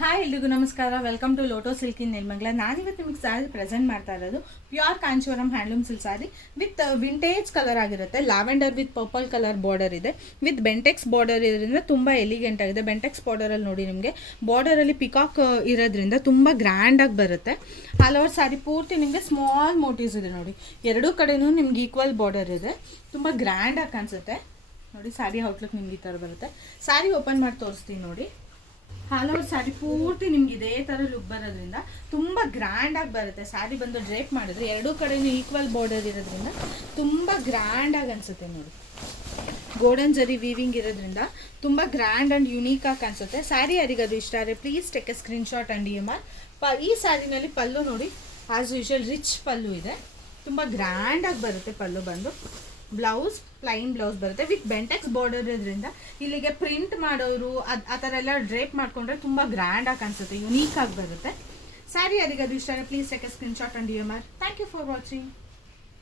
Hi ಎಲ್ರಿಗೂ ನಮಸ್ಕಾರ. Welcome to Loto silk in Nelamangala. ನಾನಿವತ್ತು ನಿಮಗೆ ಸ್ಯಾರಿ ಪ್ರೆಸೆಂಟ್ ಮಾಡ್ತಾ ಇರೋದು pure Kanchivaram handloom silk sari with vintage colour ಆಗಿರುತ್ತೆ. Lavender with purple colour border ಇದೆ, ವಿತ್ ಬೆಂಟೆಕ್ಸ್ ಬಾರ್ಡರ್ ಇರೋದ್ರಿಂದ ತುಂಬ ಎಲಿಗೆಂಟ್ ಆಗಿದೆ. ಬೆಂಟೆಕ್ಸ್ ಬಾರ್ಡರಲ್ಲಿ ನೋಡಿ, ನಿಮಗೆ ಬಾರ್ಡರಲ್ಲಿ ಪಿಕಾಕ್ ಇರೋದ್ರಿಂದ ತುಂಬ ಗ್ರ್ಯಾಂಡಾಗಿ ಬರುತ್ತೆ. ಆಲ್ ಓವರ್ ಸ್ಯಾರಿ ಪೂರ್ತಿ ನಿಮಗೆ ಸ್ಮಾಲ್ ಮೋಟಿವ್ಸ್ ಇದೆ ನೋಡಿ, ಎರಡೂ ಕಡೆಯೂ ನಿಮ್ಗೆ ಈಕ್ವಲ್ ಬಾರ್ಡರ್ ಇದೆ. ತುಂಬ ಗ್ರ್ಯಾಂಡಾಗಿ ಕಾಣಿಸುತ್ತೆ ನೋಡಿ. ಸ್ಯಾರಿ ಔಟ್ಲುಕ್ ನಿಮ್ಗೆ ಈ ಥರ ಬರುತ್ತೆ. ಸ್ಯಾರಿ ಓಪನ್ ಮಾಡಿ ತೋರಿಸ್ತೀನಿ ನೋಡಿ. ಆಲ್ ಓವರ್ ಸ್ಯಾರಿ ಪೂರ್ತಿ ನಿಮ್ಗೆ ಇದೇ ಥರ ಲುಕ್ ಬರೋದ್ರಿಂದ ತುಂಬ ಗ್ರ್ಯಾಂಡಾಗಿ ಬರುತ್ತೆ. ಸ್ಯಾರಿ ಬಂದು ಡ್ರೇಪ್ ಮಾಡಿದ್ರೆ ಎರಡೂ ಕಡೆಯೂ ಈಕ್ವಲ್ ಬಾರ್ಡರ್ ಇರೋದ್ರಿಂದ ತುಂಬ ಗ್ರ್ಯಾಂಡಾಗಿ ಅನಿಸುತ್ತೆ ನೋಡಿ. ಗೋಲ್ಡನ್ ಜರಿ ವೀವಿಂಗ್ ಇರೋದ್ರಿಂದ ತುಂಬ ಗ್ರ್ಯಾಂಡ್ ಆ್ಯಂಡ್ ಯುನೀಕಾಗಿ ಕಾಣಿಸುತ್ತೆ. ಸ್ಯಾರಿ ಯಾರಿಗದು ಇಷ್ಟ ಆದರೆ please take a screenshot and EMR. ಈ ಸ್ಯಾರಿನಲ್ಲಿ ಪಲ್ಲು ನೋಡಿ, ಆ್ಯಸ್ ಯೂಶುವಲ್ ರಿಚ್ ಪಲ್ಲು ಇದೆ, ತುಂಬ ಗ್ರ್ಯಾಂಡಾಗಿ ಬರುತ್ತೆ. ಪಲ್ಲು ಬಂದು ಬ್ಲೌಸ್ ಪ್ಲೈನ್ ಬ್ಲೌಸ್ ಬರುತ್ತೆ ವಿತ್ ಬೆಂಟೆಕ್ಸ್ ಬಾರ್ಡರ್ ಇರೋದ್ರಿಂದ ಇಲ್ಲಿಗೆ ಪ್ರಿಂಟ್ ಮಾಡೋರು ಆ ಥರ ಎಲ್ಲ ಡ್ರೇಪ್ ಮಾಡಿಕೊಂಡ್ರೆ ತುಂಬ ಗ್ರ್ಯಾಂಡಾಗಿ ಕಾಣಿಸುತ್ತೆ, ಯುನೀಕಾಗಿ ಬರುತ್ತೆ. ಸ್ಯಾರಿ ಯಾರಿಗದು ಇಷ್ಟ please take a screenshot and EMR. Thank you for watching.